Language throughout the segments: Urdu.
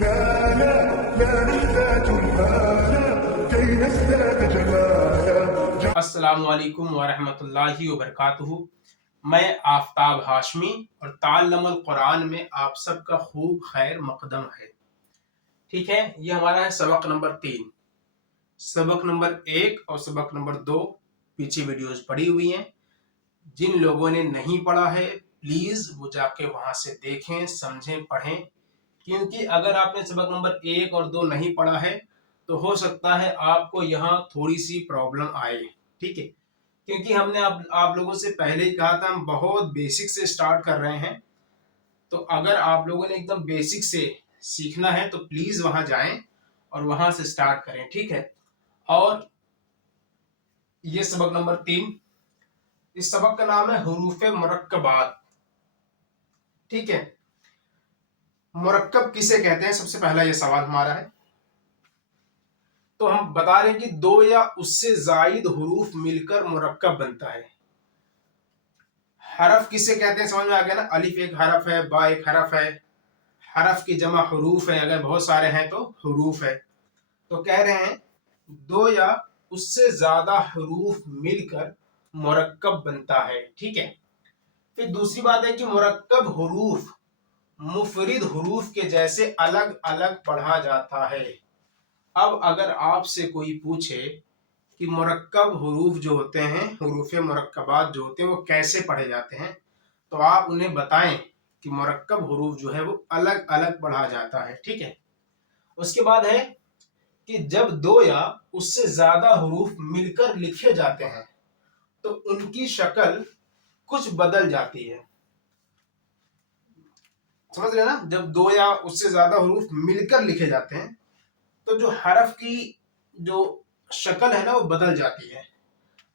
لا لا لا نحتاج المال كي نزداد جمالا. السلام علیکم ورحمۃ اللہ وبرکاتہ. میں آفتاب ہاشمی اور تعلم القرآن میں آپ سب کا خوب خیر مقدم ہے. ٹھیک ہے، یہ ہمارا ہے سبق نمبر 3. سبق نمبر 1 اور سبق نمبر 2 پیچھے ویڈیوز پڑی ہوئی ہیں. جن لوگوں نے نہیں پڑھا ہے پلیز وہ جا کے وہاں سے دیکھیں، سمجھیں، پڑھیں. کیونکہ اگر آپ نے سبق نمبر 1 اور 2 نہیں پڑھا ہے تو ہو سکتا ہے آپ کو یہاں تھوڑی سی پرابلم آئے. ٹھیک ہے، کیونکہ ہم نے آپ لوگوں سے پہلے ہی کہا تھا ہم بہت بیسک سے سٹارٹ کر رہے ہیں. تو اگر آپ لوگوں نے ایک دم بیسک سے سیکھنا ہے تو پلیز وہاں جائیں اور وہاں سے سٹارٹ کریں. ٹھیک ہے، اور یہ سبق نمبر 3. اس سبق کا نام ہے حروف مرکبات. ٹھیک ہے، مرکب کسے کہتے ہیں؟ سب سے پہلا یہ سوال ہمارا ہے. تو ہم بتا رہے ہیں کہ 2 یا اس سے زائد حروف مل کر مرکب بنتا ہے. حرف کسے کہتے ہیں؟ سمجھ میں آ گیا نا. الف ایک حرف ہے، با ایک حرف ہے. حرف کی جمع حروف ہے، اگر بہت سارے ہیں تو حروف ہے. تو کہہ رہے ہیں 2 یا اس سے زیادہ حروف مل کر مرکب بنتا ہے. ٹھیک ہے، پھر دوسری بات ہے کہ مرکب حروف مفرد حروف کے جیسے الگ الگ پڑھا جاتا ہے. اب اگر آپ سے کوئی پوچھے کہ مرکب حروف جو ہوتے ہیں، حروف مرکبات جو ہوتے ہیں وہ کیسے پڑھے جاتے ہیں، تو آپ انہیں بتائیں کہ مرکب حروف جو ہے وہ الگ الگ پڑھا جاتا ہے. ٹھیک ہے، اس کے بعد ہے کہ جب 2 یا اس سے زیادہ حروف مل کر لکھے جاتے ہیں تو ان کی شکل کچھ بدل جاتی ہے. سمجھ رہے نا؟ جب 2 یا اس سے زیادہ حروف مل کر لکھے جاتے ہیں تو جو حرف کی جو شکل ہے نا وہ بدل جاتی ہے.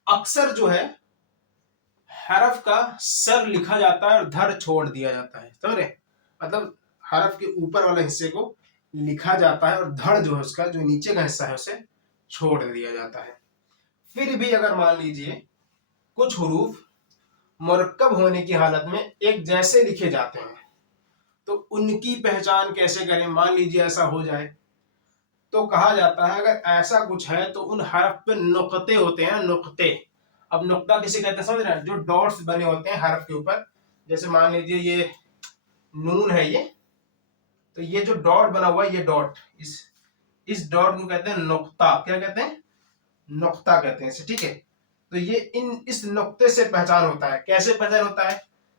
اکثر جو ہے حرف کا سر لکھا جاتا ہے اور دھڑ چھوڑ دیا جاتا ہے. سمجھ رہے؟ مطلب حرف کے اوپر والے حصے کو لکھا جاتا ہے اور دھڑ جو ہے اس کا جو نیچے کا حصہ ہے اسے چھوڑ دیا جاتا ہے. پھر بھی اگر مان لیجئے کچھ حروف مرکب ہونے کی حالت میں ایک جیسے لکھے جاتے ہیں تو ان کی پہچان کیسے کریں؟ مان لیجئے ایسا ہو جائے تو کہا جاتا ہے اگر ایسا کچھ ہے تو ان حرف پہ نقطے ہوتے ہیں. نقطے، اب نقطہ کسے کہتے ہیں سمجھ رہے ہیں؟ جو ڈاٹس بنے ہوتے ہیں حرف کے اوپر. جیسے مان لیجئے یہ نون ہے، یہ تو یہ جو ڈاٹ بنا ہوا ہے یہ ڈاٹ، اس ڈاٹ کو کہتے ہیں نقطہ. کیا کہتے ہیں؟ نقطہ کہتے ہیں اسے. ٹھیک ہے، تو یہ اس نقطے سے پہچان ہوتا ہے. کیسے پہچان ہوتا ہے؟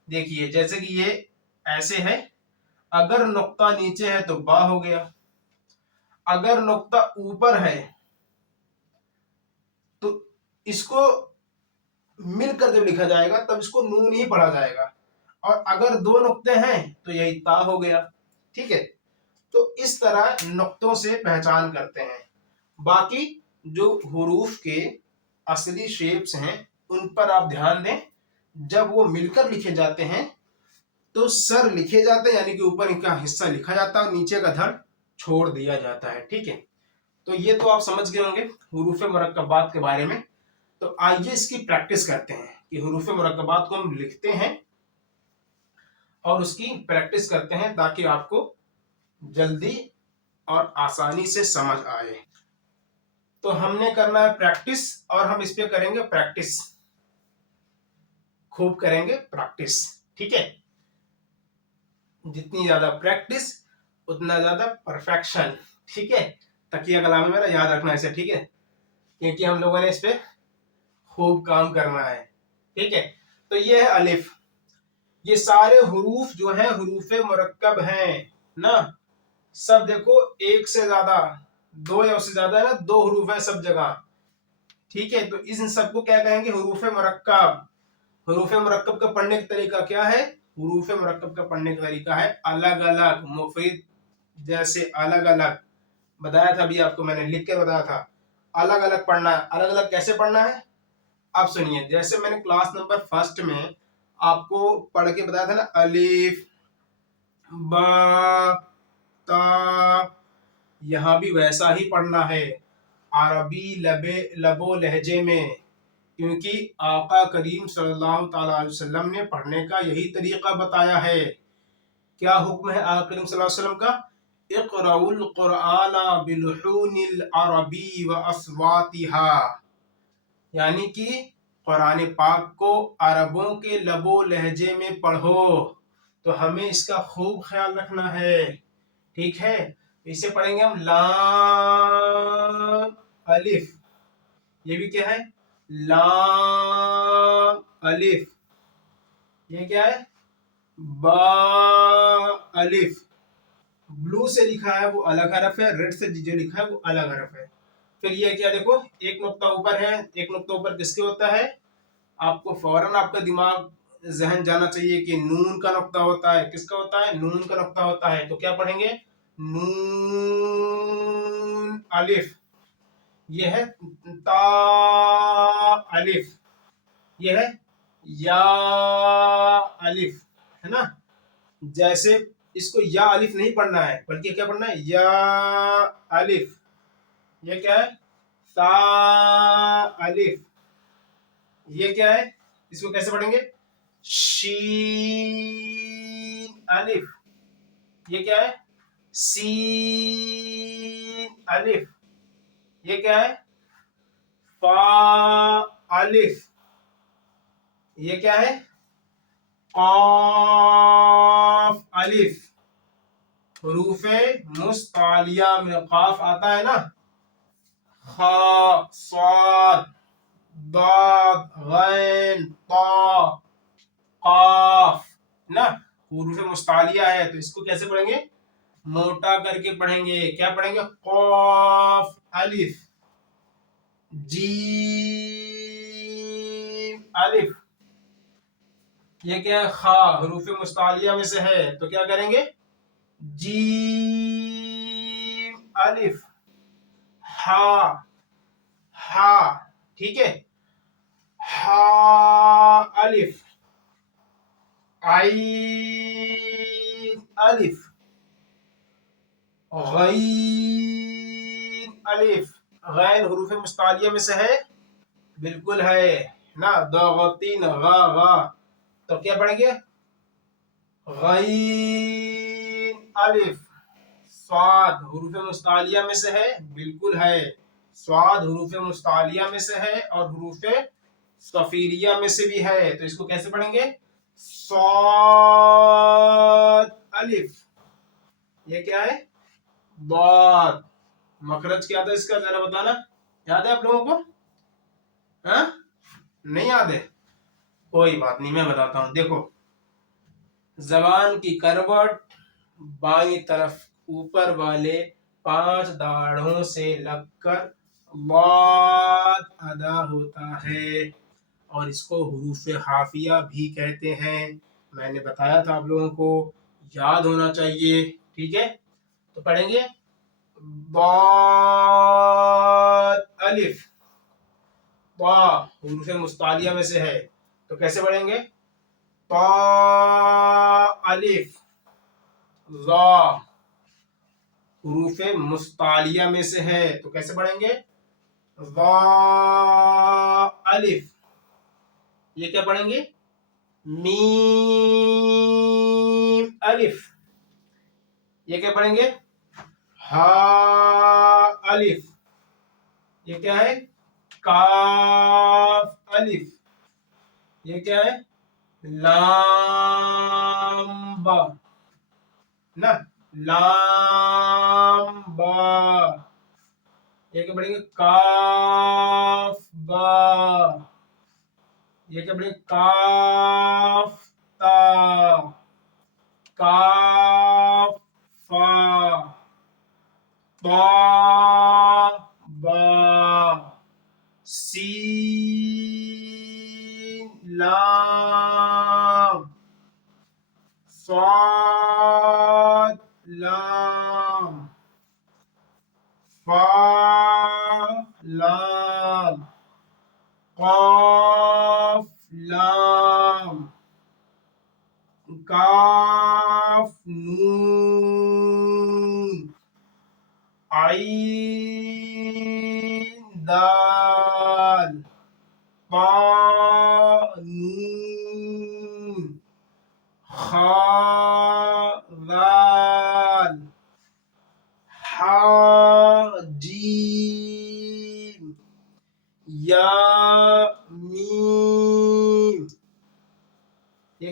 دیکھیے جیسے کہ یہ ایسے ہے، اگر نقطہ نیچے ہے تو با ہو گیا، اگر نقطہ اوپر ہے تو اس کو مل کر جب لکھا جائے گا تب اس کو نون ہی پڑھا جائے گا، اور اگر 2 نقطے ہیں تو یہی تا ہو گیا. ٹھیک ہے، تو اس طرح نقطوں سے پہچان کرتے ہیں. باقی جو حروف کے اصلی شیپس ہیں ان پر آپ دھیان دیں. جب وہ مل کر لکھے جاتے ہیں تو سر لکھے جاتے ہیں، یعنی کہ اوپر ان کا حصہ لکھا جاتا ہے اور نیچے کا دھڑ چھوڑ دیا جاتا ہے. ٹھیک ہے، تو یہ تو آپ سمجھ گئے ہوں گے حروف مرکبات کے بارے میں. تو آئیے اس کی پریکٹس کرتے ہیں کہ حروف مرکبات کو ہم لکھتے ہیں اور اس کی پریکٹس کرتے ہیں تاکہ آپ کو جلدی اور آسانی سے سمجھ آئے. تو ہم نے کرنا ہے پریکٹس، اور ہم اس پہ کریں گے پریکٹس، خوب کریں گے پریکٹس. ٹھیک ہے، جتنی زیادہ پریکٹس اتنا زیادہ پرفیکشن. ٹھیک ہے، تکیہ کلام ہے میرا، یاد رکھنا اسے. ٹھیک ہے، کیونکہ ہم لوگوں نے اس پہ خوب کام کرنا ہے. ٹھیک ہے، تو یہ ہے الف. یہ سارے حروف جو ہیں حروف مرکب ہیں نا. سب دیکھو ایک سے زیادہ، 2 یا اس سے زیادہ ہے نا، 2 حروف ہیں سب جگہ. ٹھیک ہے، تو ان سب کو کیا کہیں گے؟ حروف مرکب. حروف مرکب کا پڑھنے کا طریقہ کیا ہے؟ حروف مرکب کا پڑھنے کا طریقہ ہے الگ الگ، مفرد جیسے الگ الگ. بتایا تھا ابھی آپ کو، میں نے لکھ کے بتایا تھا الگ الگ پڑھنا ہے. الگ الگ کیسے پڑھنا ہے؟ اب سنیے، جیسے میں نے کلاس نمبر 1 میں آپ کو پڑھ کے بتایا تھا نا، الف با تا، یہاں بھی ویسا ہی پڑھنا ہے عربی لب و لہجے میں، کیونکہ آقا کریم صلی اللہ تعالی علیہ وسلم نے پڑھنے کا یہی طریقہ بتایا ہے. کیا حکم ہے آقا کریم صلی اللہ علیہ وسلم کا؟ اقرأوا القرآن بلحون العربی و اصواتها، یعنی کہ قرآن پاک کو عربوں کے لب و لہجے میں پڑھو. تو ہمیں اس کا خوب خیال رکھنا ہے، ٹھیک ہے. اسے پڑھیں گے ہم لام الف. یہ بھی کیا ہے؟ لام الف. یہ کیا ہے؟ با الف. بلو سے لکھا ہے وہ الگ حرف ہے، ریڈ سے جو لکھا ہے وہ الگ حرف ہے. پھر یہ کیا، دیکھو ایک نقطہ اوپر ہے. ایک نقطہ اوپر کس کے ہوتا ہے؟ آپ کو فوراً آپ کا دماغ ذہن جانا چاہیے کہ نون کا نقطہ ہوتا ہے. کس کا ہوتا ہے؟ نون کا نقطہ ہوتا ہے. تو کیا پڑھیں گے؟ نون الف. یہ ہے تا الف. یہ ہے یا الف، ہے نا. جیسے اس کو یا الف نہیں پڑھنا ہے بلکہ کیا پڑھنا ہے؟ یا الف. یہ کیا ہے؟ تا الف. یہ کیا ہے؟ اس کو کیسے پڑھیں گے؟ شین الف. یہ کیا ہے؟ سین الف. یہ کیا ہے؟ فا الف. یہ کیا ہے؟ قاف الف. حروف مستعلیہ میں قاف آتا ہے نا، خا، صاد، ضاد، غین، طا، قاف نا. حروف مستعلیہ ہے تو اس کو کیسے پڑھیں گے؟ موٹا کر کے پڑھیں گے. کیا پڑھیں گے؟ قاف الف. جیم الف. یہ کیا ہے؟ خا، حروف مستعلیہ میں سے ہے تو کیا کریں گے؟ جیم الف. ہا، ہا، ٹھیک ہے. ہا الف. عین الف. غین الف. غین حروف مستعلیہ میں سے ہے؟ بالکل ہے نا. ضاغطین غا غا. تو کیا پڑھیں گے؟ غین الف. صاد حروف مستعلیہ میں سے ہے؟ بالکل ہے. صاد حروف مستعلیہ میں سے ہے اور حروف صفیریہ میں سے بھی ہے. تو اس کو کیسے پڑھیں گے؟ صاد الف. یہ کیا ہے؟ ضاد. مخرج کیا تھا اس کا ذرا بتانا، یاد ہے آپ لوگوں کو؟ ہاں نہیں یاد ہے؟ کوئی بات نہیں، میں بتاتا ہوں. دیکھو زبان کی کروٹ بائیں طرف اوپر والے 5 داڑھوں سے لگ کر ضاد ادا ہوتا ہے اور اس کو حروف حافیہ بھی کہتے ہیں. میں نے بتایا تھا آپ لوگوں کو، یاد ہونا چاہیے. ٹھیک ہے، تو پڑھیں گے ضاد الف. طا حروف مستعلیہ میں سے ہے تو کیسے پڑھیں گے؟ طا الف. ظا حروف مستعلیہ میں سے ہے تو کیسے پڑھیں گے؟ ظا الف. یہ کیا پڑھیں گے؟ میم الف. یہ کیا پڑھیں گے؟ ہا الف. یہ کیا ہے؟ کاف الف. یہ کیا ہے؟ لام با نا. لام با. یہ کیا پڑھیں گے؟ کاف با. یہ کیا پڑھیں گے؟ کاف تا. کاف فا. طا با. سین لام. صاد لام. فا لام. قاف لام. کاف نون. عین دال. طا نون. خا ذال.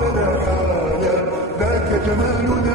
لنا آية ذاك جمال